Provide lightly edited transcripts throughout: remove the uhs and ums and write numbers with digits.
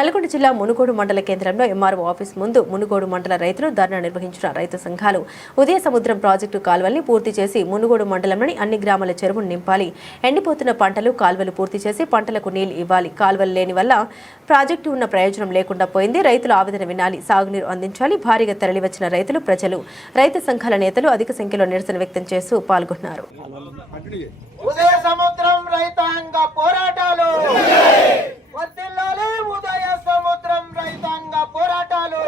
నల్గొండ జిల్లా మునుగోడు మండల కేంద్రంలో ఎంఆర్ఓ ఆఫీస్ ముందు మునుగోడు మండల రైతులు ధర్నా నిర్వహించిన రైతు సంఘాలు ఉదయ సముద్రం ప్రాజెక్టు కాల్వల్ని పూర్తి చేసి మునుగోడు మండలంలోని అన్ని గ్రామాల చెరువును నింపాలి, ఎండిపోతున్న పంటలు కాల్వలు పూర్తి చేసి పంటలకు నీళ్లు ఇవ్వాలి, కాల్వలు లేని వల్ల ప్రాజెక్టు ఉన్న ప్రయోజనం లేకుండా పోయింది, రైతుల ఆవేదన వినాలి, సాగునీరు అందించాలి. భారీగా తరలివచ్చిన రైతులు, ప్రజలు, రైతు సంఘాల నేతలు అధిక సంఖ్యలో నిరసన వ్యక్తం చేస్తూ పాల్గొన్నారు. ఉదయ సముద్రం రైతాంగ పోరాటాలు వర్ధిల్లాలి, ఉదయ సముద్రం రైతాంగ పోరాటాలు.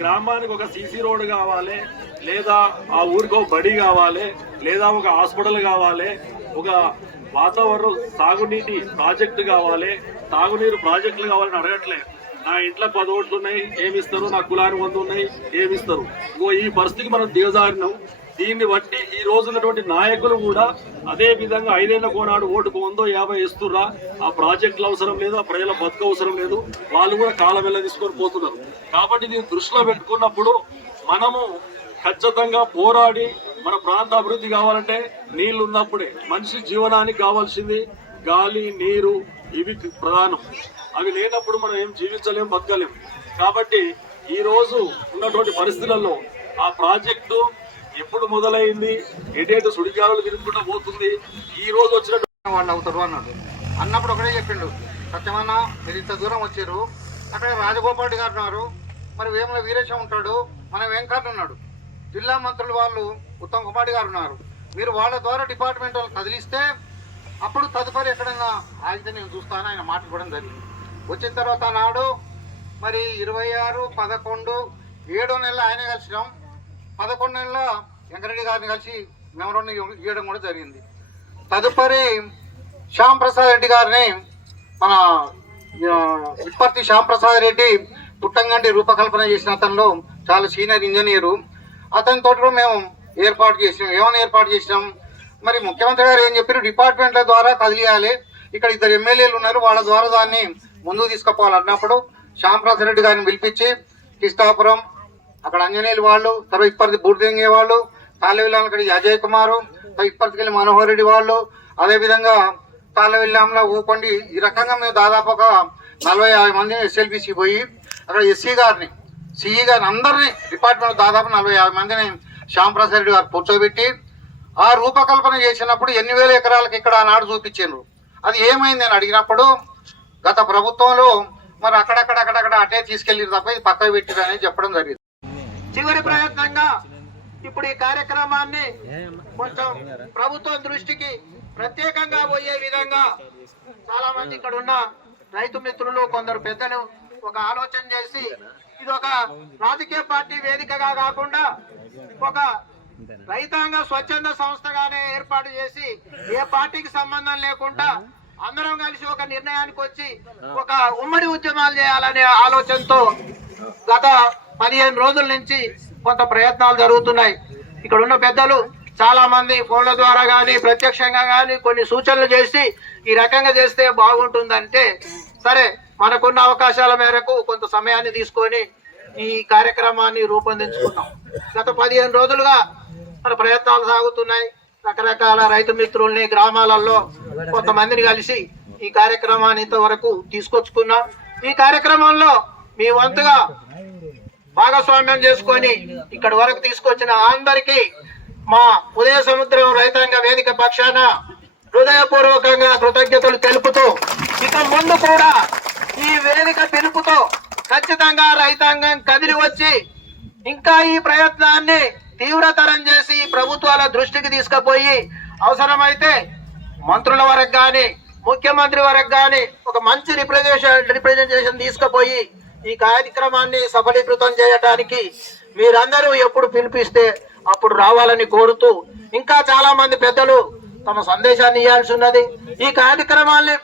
గ్రామానికి ఒక సీసీ రోడ్ కావాలి, లేదా ఆ ఊరికో బడి కావాలి, లేదా ఒక హాస్పిటల్ కావాలి, ఒక వాతావరణం సాగునీటి ప్రాజెక్టు కావాలి, తాగునీరు ప్రాజెక్టులు కావాలని అడగట్లే. నా ఇంట్లో 10 ఓట్లు ఉన్నాయి, ఏమిస్తారు? నా కులానికి 100 ఉన్నాయి, ఏమిస్తారు? ఈ పరిస్థితికి మనం దిగజారినాం. దీన్ని బట్టి ఈ రోజు ఉన్నటువంటి నాయకులు కూడా అదే విధంగా 5 ఏళ్ల కోనాడు ఓటుకు 100-50 ఇస్తుర్రా, ఆ ప్రాజెక్టులు అవసరం లేదు, ఆ ప్రజల బతుకు అవసరం లేదు, వాళ్ళు కూడా కాలం వెళ్ళ తీసుకొని పోతున్నారు. కాబట్టి దీన్ని దృష్టిలో పెట్టుకున్నప్పుడు మనము ఖచ్చితంగా పోరాడి మన ప్రాంత అభివృద్ధి కావాలంటే నీళ్లు ఉన్నప్పుడే. మనిషి జీవనానికి కావాల్సింది గాలి, నీరు, ఇవి ప్రధానం. అవి లేనప్పుడు మనం ఏం జీవించలేం, బతకలేం. కాబట్టి ఈ రోజు ఉన్నటువంటి పరిస్థితులలో ఆ ప్రాజెక్టు ఎప్పుడు మొదలైంది, ఎటేటు సుడిగాలు తిరుగుకుంటూ పోతుంది, ఈ రోజు వచ్చినటువంటి వాళ్ళు అవుతారు అన్నాడు. అన్నప్పుడు ఒకటే చెప్పిండు, సత్యమన్న మీరు ఇంత దూరం వచ్చారు, అక్కడ రాజగోపాల్ గారు ఉన్నారు, మరి వేముల వీరేశం ఉంటాడు, మన వెంకన్న ఉన్నాడు, జిల్లా మంత్రులు వాళ్ళు ఉత్తమ్ కుమార్ గారు ఉన్నారు, మీరు వాళ్ళ ద్వారా డిపార్ట్మెంట్ వాళ్ళు కదిలిస్తే అప్పుడు తదుపరి ఎక్కడైనా ఆగితే నేను చూస్తాను ఆయన మాట్లాడడం జరిగింది. వచ్చిన తర్వాత నాడు మరి 26/11 నెలలు ఆయన కలిసినాం, 11 నెలల వెంకరెడ్డి గారిని కలిసి మెమోరాండం ఇవ్వడం కూడా జరిగింది. తదుపరి శ్యామ్ ప్రసాద్ రెడ్డి గారిని, మన ఇప్పటి శ్యామ్ ప్రసాద్ రెడ్డి పుట్టంగంటి రూపకల్పన చేసిన అతనిలో చాలా సీనియర్ ఇంజనీరు, అతనితో మేము ఏర్పాటు చేసినాం. ఏమైనా ఏర్పాటు చేసినాం, మరి ముఖ్యమంత్రి గారు ఏం చెప్పారు, డిపార్ట్మెంట్ల ద్వారా కదిలియాలి, ఇక్కడ 2 ఎమ్మెల్యేలు ఉన్నారు, వాళ్ళ ద్వారా దాన్ని ముందుకు తీసుకుపోవాలన్నప్పుడు శ్యామ్ ప్రసాద్ రెడ్డి గారిని పిలిపించి కిష్టాపురం అక్కడ అంజనేయులు వాళ్ళు, తర్వాత ఇప్పటికి బూర్దింగే వాళ్ళు, తాళ్ళవిల్లాం అక్కడ అజయ్ కుమారు, ఇప్పటికెళ్ళి మనోహర్ రెడ్డి వాళ్ళు, అదేవిధంగా తాళ్ళవిల్లాంలో ఊపండి, ఈ రకంగా మేము దాదాపు ఒక 40-50 మంది ఎస్ఎల్బిసి పోయి అక్కడ ఎస్సీ గారిని, సిఈ గారిని, అందరినీ డిపార్ట్మెంట్ దాదాపు 40-50 మందిని శ్యామ్ ప్రసాద్ రెడ్డి గారు కూర్చోబెట్టి ఆ రూపకల్పన చేసినప్పుడు ఎన్ని వేల ఎకరాలకు ఇక్కడ ఆనాడు చూపించారు. అది ఏమైంది అని అడిగినప్పుడు గత ప్రభుత్వంలో మరి అక్కడక్కడ అటే తీసుకెళ్ళి తప్ప ఇది పక్కకు పెట్టిరు అనేది చెప్పడం జరిగింది. చివరి ప్రయత్నంగా ఇప్పుడు ఈ కార్యక్రమాన్ని కొంచెం ప్రభుత్వం దృష్టికి ప్రత్యేకంగా పోయే విధంగా చాలా మంది ఇక్కడ ఉన్న రైతు మిత్రులు, కొందరు పెద్దలు ఒక ఆలోచన చేసి ఇది ఒక రాజకీయ పార్టీ వేదికగా కాకుండా ఒక రైతాంగ స్వచ్ఛంద సంస్థగానే ఏర్పాటు చేసి ఏ పార్టీకి సంబంధం లేకుండా అందరం కలిసి ఒక నిర్ణయానికి వచ్చి ఒక ఉమ్మడి ఉద్యమాలు చేయాలనే ఆలోచనతో గత 15 రోజుల నుంచి కొంత ప్రయత్నాలు జరుగుతున్నాయి. ఇక్కడ ఉన్న పెద్దలు చాలా మంది ఫోన్ల ద్వారా కానీ ప్రత్యక్షంగా కానీ కొన్ని సూచనలు చేసి ఈ రకంగా చేస్తే బాగుంటుందంటే సరే, మనకున్న అవకాశాల మేరకు కొంత సమయాన్ని తీసుకొని ఈ కార్యక్రమాన్ని రూపొందించుకున్నాం. గత 15 రోజులుగా మన ప్రయత్నాలు సాగుతున్నాయి. రకరకాల రైతు మిత్రుల్ని గ్రామాలలో కొంతమందిని కలిసి ఈ కార్యక్రమాన్ని ఇంతవరకు తీసుకొచ్చుకున్నాం. ఈ కార్యక్రమంలో మీ వంతుగా భాగస్వామ్యం చేసుకొని ఇక్కడి వరకు తీసుకొచ్చిన అందరికీ మా ఉదయ సముద్రం రైతాంగ వేదిక పక్షాన హృదయపూర్వకంగా కృతజ్ఞతలు తెలుపుతూ, ఇక ముందు కూడా ఈ వేదిక పిలుపుతో ఖచ్చితంగా రైతాంగం కదిలి వచ్చి ఇంకా ఈ ప్రయత్నాన్ని తీవ్రతరం చేసి ప్రభుత్వాల దృష్టికి తీసుకుపోయి అవసరమైతే మంత్రుల వరకు కానీ ముఖ్యమంత్రి వరకు కానీ ఒక మంచి రిప్రజెంటేషన్ తీసుకుపోయి ఈ కార్యక్రమాన్ని సఫలీకృతం చేయడానికి మీరందరూ ఎప్పుడు పిలిపిస్తే అప్పుడు రావాలని కోరుతూ, ఇంకా చాలా మంది పెద్దలు తమ సందేశాన్ని ఇవ్వాల్సి ఉన్నది. ఈ కార్యక్రమాన్ని